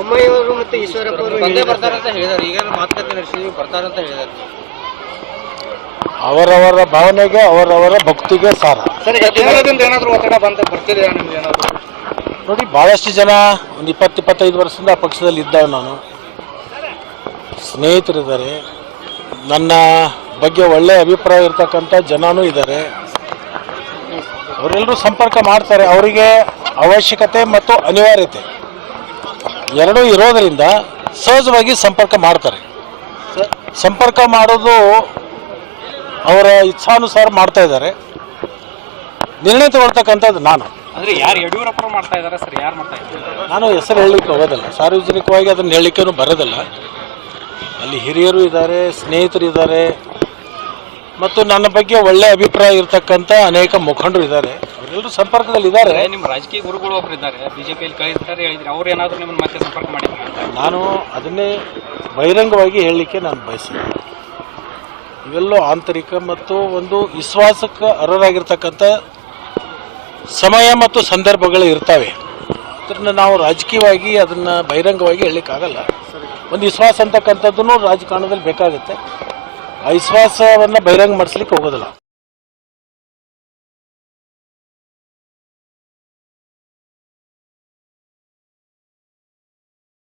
ಬೊಮ್ಮಾಯಿಯವರು ಮತ್ತು ಈಶ್ವರಪ್ಪ ಅವರು ಬಂದೇ ಬರ್ತಾರೆ ಅಂತ ಹೇಳಿದಾರೆ ಈಗ ಮಾತುಕತೆ ನಡೆಸಿದ್ವಿ ಬರ್ತಾರಂತ ಅಂತ ಹೇಳಿದಾರೆ ಅವರವರ ಭಾವನೆಗೆ ಅವರವರ ಭಕ್ತಿಗೆ ಸಾರ. ಸರ್ ಈಗ ಕೇಂದ್ರದಿಂದ ಏನಾದ್ರು ಒತ್ತಡ ಬಂದ ಬರ್ತಿದೆಯಾ ನಿಮ್ಗೆ ಏನಾದ್ರು? ನೋಡಿ ಭಾಳಷ್ಟು ಜನ ಒಂದು ಇಪ್ಪತ್ತು ಇಪ್ಪತ್ತೈದು ವರ್ಷದಿಂದ ಆ ಪಕ್ಷದಲ್ಲಿ ಇದ್ದಾವೆ ನಾನು. ಸ್ನೇಹಿತರಿದ್ದಾರೆ. ನನ್ನ ಬಗ್ಗೆ ಒಳ್ಳೆಯ ಅಭಿಪ್ರಾಯ ಇರ್ತಕ್ಕಂಥ ಜನನೂ ಇದ್ದಾರೆ. ಅವರೆಲ್ಲರೂ ಸಂಪರ್ಕ ಮಾಡ್ತಾರೆ. ಅವರಿಗೆ ಅವಶ್ಯಕತೆ ಮತ್ತು ಅನಿವಾರ್ಯತೆ. ಎರಡೂ ಇರೋದರಿಂದ ಸಹಜವಾಗಿ ಸಂಪರ್ಕ ಮಾಡ್ತಾರೆ. ಸಂಪರ್ಕ ಮಾಡೋದು ಅವರ ಇಚ್ಛಾನುಸಾರ ಮಾಡ್ತಾ ಇದ್ದಾರೆ. ನಿರ್ಣಯ ತಗೊಳ್ತಕ್ಕಂಥದ್ದು ನಾನು. ಅಂದರೆ ಯಾರು ಯಡಿಯೂರಪ್ಪ ಮಾಡ್ತಾ ಇದ್ದಾರೆ ಸರ್? ಯಾರು ಮಾಡ್ತಾ ಇದ್ದಾರೆ? ನಾನು ಹೆಸರು ಹೇಳಲಿಕ್ಕೆ ಹೋಗೋದಿಲ್ಲ. ಸಾರ್ವಜನಿಕವಾಗಿ ಅದನ್ನು ಹೇಳಲಿಕ್ಕೇನು ಬರೋದಿಲ್ಲ. ಅಲ್ಲಿ ಹಿರಿಯರು ಇದ್ದಾರೆ ಸ್ನೇಹಿತರು ಇದ್ದಾರೆ. ಮತ್ತು ನನ್ನ ಬಗ್ಗೆ ಒಳ್ಳೆ ಅಭಿಪ್ರಾಯ ಇರತಕ್ಕಂಥ ಅನೇಕ ಮುಖಂಡರು ಇದ್ದಾರೆ. ಅವರೆಲ್ಲರೂ ಸಂಪರ್ಕದಲ್ಲಿ ಇದ್ದಾರೆ ನಿಮ್ಮ ರಾಜಕೀಯ ಗುರುಗಳು ಒಬ್ರು ಇದ್ದಾರೆ. ಬಿಜೆಪಿಯಲ್ಲಿ ಕಳಿಸ್ತಾರೆ ಹೇಳಿದ್ರೆ ಅವ್ರು ಏನಾದರೂ ನಿಮ್ಮನ್ನು ಮತ್ತೆ ಸಂಪರ್ಕ ಮಾಡಿದ್ರೆ ನಾನು ಅದನ್ನೇ ಬಹಿರಂಗವಾಗಿ ಹೇಳಲಿಕ್ಕೆ ನಾನು ಬಯಸಿದ್ದೆ ಇವೆಲ್ಲೋ ಆಂತರಿಕ ಮತ್ತು ಒಂದು ವಿಶ್ವಾಸಕ್ಕೆ ಅರ್ಹರಾಗಿರ್ತಕ್ಕಂಥ ಸಮಯ ಮತ್ತು ಸಂದರ್ಭಗಳು ಇರ್ತವೆ. ಅದನ್ನು ನಾವು ರಾಜಕೀಯವಾಗಿ ಅದನ್ನು ಬಹಿರಂಗವಾಗಿ ಹೇಳಲಿಕ್ಕಾಗಲ್ಲ. ಒಂದು ವಿಶ್ವಾಸ ಅಂತಕ್ಕಂಥದ್ದು ರಾಜಕಾರಣದಲ್ಲಿ ಬೇಕಾಗುತ್ತೆ. ಆ ವಿಶ್ವಾಸವನ್ನು ಬಹಿರಂಗ ಮಾಡಿಸ್ಲಿಕ್ಕೆ ಹೋಗೋದಿಲ್ಲ.